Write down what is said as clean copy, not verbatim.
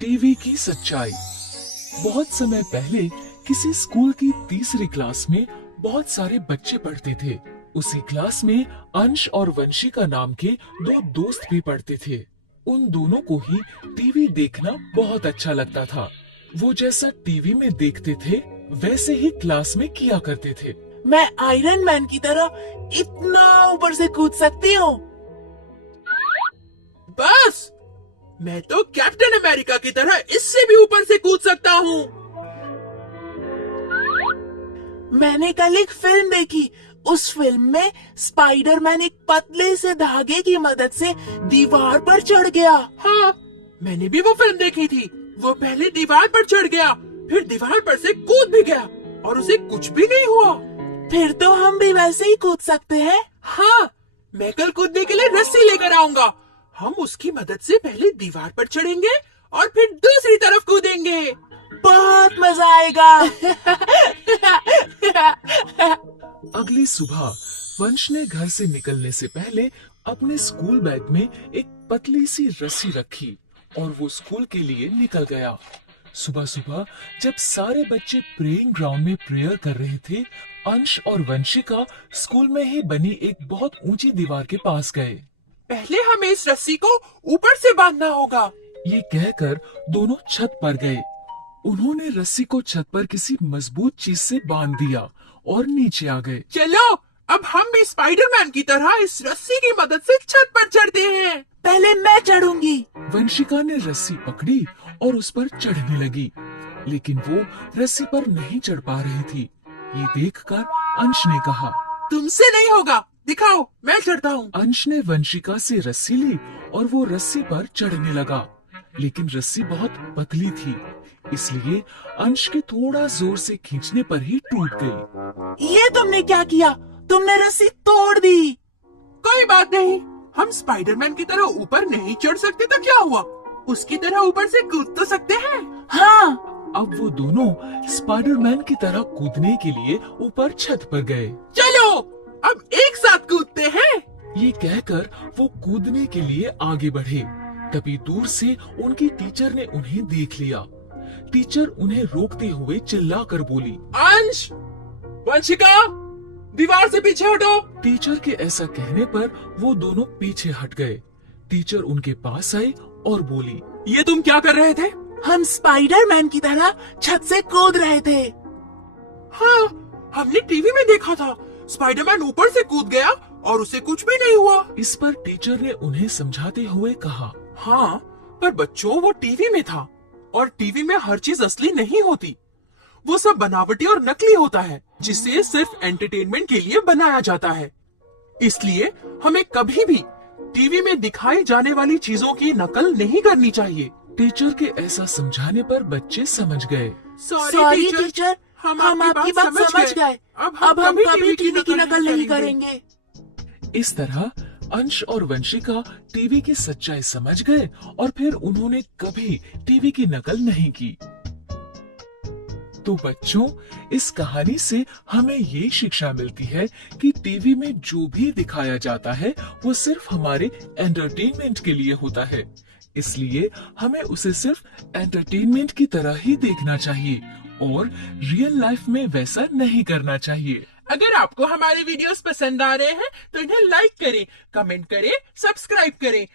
TV की सच्चाई। बहुत समय पहले किसी स्कूल की तीसरी क्लास में बहुत सारे बच्चे पढ़ते थे। उसी क्लास में अंश और वंशिका नाम के दो दोस्त भी पढ़ते थे। उन दोनों को ही टीवी देखना बहुत अच्छा लगता था। वो जैसा टीवी में देखते थे वैसे ही क्लास में किया करते थे। मैं आयरन मैन की तरह इतना ऊपर से कूद सकती हूँ। बस, मैं तो कैप्टन अमेरिका की तरह इससे भी ऊपर से कूद सकता हूँ। मैंने कल एक फिल्म देखी। उस फिल्म में स्पाइडरमैन एक पतले से धागे की मदद से दीवार पर चढ़ गया। हाँ, मैंने भी वो फिल्म देखी थी। वो पहले दीवार पर चढ़ गया, फिर दीवार पर से कूद भी गया और उसे कुछ भी नहीं हुआ। फिर तो हम भी वैसे ही कूद सकते हैं। हाँ, मैं कल कूदने के लिए रस्सी लेकर आऊंगा। हम उसकी मदद से पहले दीवार पर चढ़ेंगे और फिर दूसरी तरफ कूदेंगे। बहुत मजा आएगा। अगली सुबह वंश ने घर से निकलने से पहले अपने स्कूल बैग में एक पतली सी रस्सी रखी और वो स्कूल के लिए निकल गया। सुबह सुबह जब सारे बच्चे प्रेइंग ग्राउंड में प्रेयर कर रहे थे, अंश और वंशिका स्कूल में ही बनी एक बहुत ऊंची दीवार के पास गए। पहले हमें इस रस्सी को ऊपर से बांधना होगा। ये कहकर दोनों छत पर गए। उन्होंने रस्सी को छत पर किसी मजबूत चीज से बांध दिया और नीचे आ गए। चलो, अब हम भी स्पाइडरमैन की तरह इस रस्सी की मदद से छत पर चढ़ते हैं। पहले मैं चढ़ूंगी। वंशिका ने रस्सी पकड़ी और उस पर चढ़ने लगी, लेकिन वो रस्सी पर नहीं चढ़ पा रही थी। ये देखकर अंश ने कहा, तुमसे नहीं होगा, दिखाओ, मैं चढ़ता हूँ। अंश ने वंशिका से रस्सी ली और वो रस्सी पर चढ़ने लगा, लेकिन रस्सी बहुत पतली थी, इसलिए अंश के थोड़ा जोर से खींचने पर ही टूट गई। ये तुमने क्या किया? तुमने रस्सी तोड़ दी। कोई बात नहीं, हम स्पाइडरमैन की तरह ऊपर नहीं चढ़ सकते तो क्या हुआ, उसकी तरह ऊपर से कूद तो सकते हैं। हाँ। अब वो दोनों स्पाइडरमैन की तरह कूदने के लिए ऊपर छत पर गए। चलो, अब एक साथ कूदते हैं। ये कहकर वो कूदने के लिए आगे बढ़े। तभी दूर से उनकी टीचर ने उन्हें देख लिया। टीचर उन्हें रोकते हुए चिल्लाकर बोली, अंश, वंशिका, दीवार से पीछे हटो। टीचर के ऐसा कहने पर वो दोनों पीछे हट गए। टीचर उनके पास आई और बोली, ये तुम क्या कर रहे थे? हम स्पाइडरमैन की तरह छत से कूद रहे थे। हाँ, हमने टीवी में देखा था, स्पाइडरमैन ऊपर से कूद गया और उसे कुछ भी नहीं हुआ। इस पर टीचर ने उन्हें समझाते हुए कहा, हाँ, पर बच्चों, वो टीवी में था और टीवी में हर चीज असली नहीं होती। वो सब बनावटी और नकली होता है, जिसे सिर्फ एंटरटेनमेंट के लिए बनाया जाता है। इसलिए हमें कभी भी टीवी में दिखाई जाने वाली चीजों की नकल नहीं करनी चाहिए। टीचर के ऐसा समझाने पर बच्चे समझ गए। सॉरी टीचर, हम आपकी बात समझ गए। अब हम कभी टीवी की नकल नहीं करेंगे। इस तरह अंश और वंशिका टीवी की सच्चाई समझ गए और फिर उन्होंने कभी टीवी की नकल नहीं की। तो बच्चों, इस कहानी से हमें ये शिक्षा मिलती है कि टीवी में जो भी दिखाया जाता है वो सिर्फ हमारे एंटरटेनमेंट के लिए होता है। इसलिए हमें उसे सिर्फ एंटरटेनमेंट की तरह ही देखना चाहिए और रियल लाइफ में वैसा नहीं करना चाहिए। अगर आपको हमारे वीडियोस पसंद आ रहे हैं तो इन्हें लाइक करें, कमेंट करें, सब्सक्राइब करें